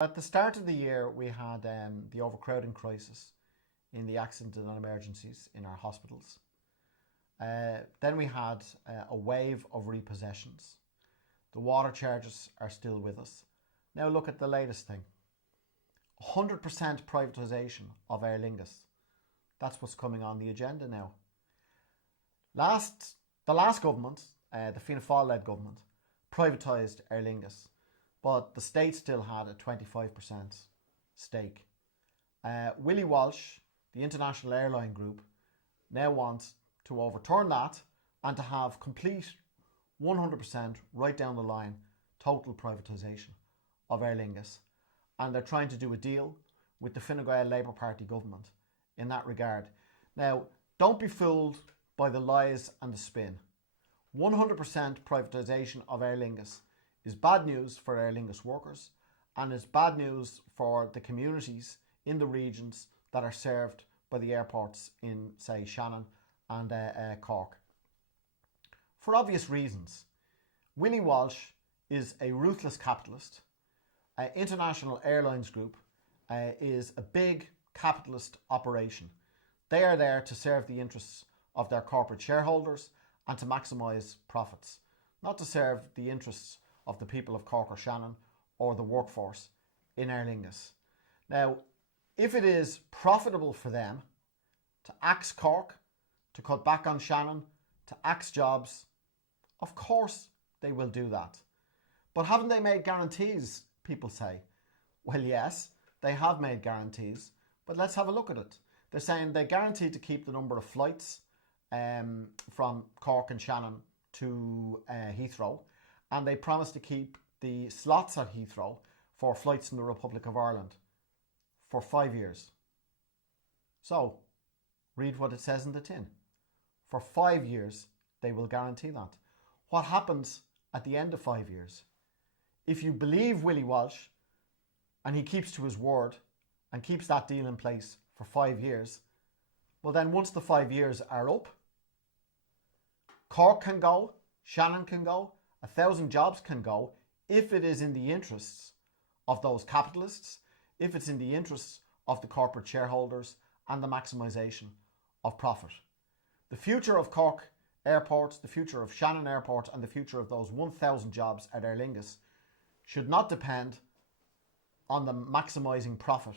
At the start of the year, we had the overcrowding crisis in the accident and emergencies in our hospitals. Then we had a wave of repossessions. The water charges are still with us. Now look at the latest thing. 100% privatisation of Aer Lingus. That's what's coming on the agenda now. The last government, the Fianna Fáil-led government, privatised Aer Lingus, but the state still had a 25% stake. Willie Walsh, the international airline group, now wants to overturn that and to have complete 100% right down the line total privatisation of Aer Lingus. And they're trying to do a deal with the Fine Gael Labour Party government in that regard. Now, don't be fooled by the lies and the spin. 100% privatisation of Aer Lingus is bad news for Aer Lingus workers, and is bad news for the communities in the regions that are served by the airports in, say, Shannon and Cork. For obvious reasons. Willie Walsh is a ruthless capitalist. International Airlines Group is a big capitalist operation. They are there to serve the interests of their corporate shareholders and to maximise profits, not to serve the interests of the people of Cork or Shannon or the workforce in Aer Lingus. Now, if it is profitable for them to axe Cork, to cut back on Shannon, to axe jobs, of course they will do that. But haven't they made guarantees, people say? Well, yes, they have made guarantees, but let's have a look at it. They're saying they guarantee to keep the number of flights from Cork and Shannon to Heathrow, and they promise to keep the slots at Heathrow for flights in the Republic of Ireland for 5 years. So, read what it says in the tin. For 5 years, they will guarantee that. What happens at the end of 5 years? If you believe Willie Walsh, and he keeps to his word, and keeps that deal in place for 5 years, well then once the 5 years are up, Cork can go, Shannon can go, 1,000 jobs can go, if it is in the interests of those capitalists, if it's in the interests of the corporate shareholders and the maximisation of profit. The future of Cork Airport, the future of Shannon Airport and the future of those 1,000 jobs at Aer Lingus should not depend on the maximising profit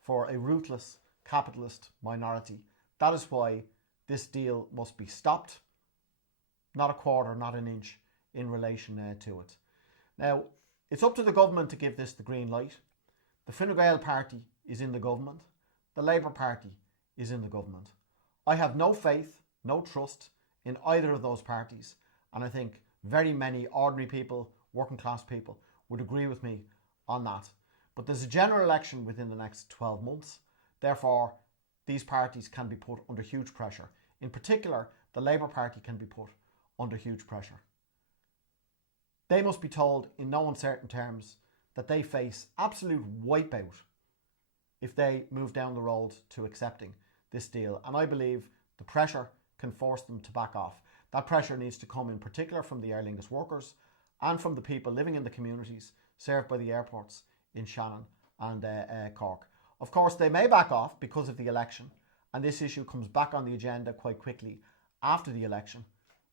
for a ruthless capitalist minority. That is why this deal must be stopped, not a quarter, not an inch in relation to it. Now, it's up to the government to give this the green light. The Fine Gael party is in the government. The Labour Party is in the government. I have no faith, no trust in either of those parties, and I think very many ordinary people, working class people, would agree with me on that. But there's a general election within the next 12 months. Therefore, these parties can be put under huge pressure. In particular, the Labour Party can be put under huge pressure. They must be told in no uncertain terms that they face absolute wipeout if they move down the road to accepting this deal. And I believe the pressure can force them to back off. That pressure needs to come in particular from the Aer Lingus workers and from the people living in the communities served by the airports in Shannon and Cork. Of course, they may back off because of the election, and this issue comes back on the agenda quite quickly after the election.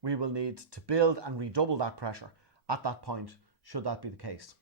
We will need to build and redouble that pressure at that point, should that be the case.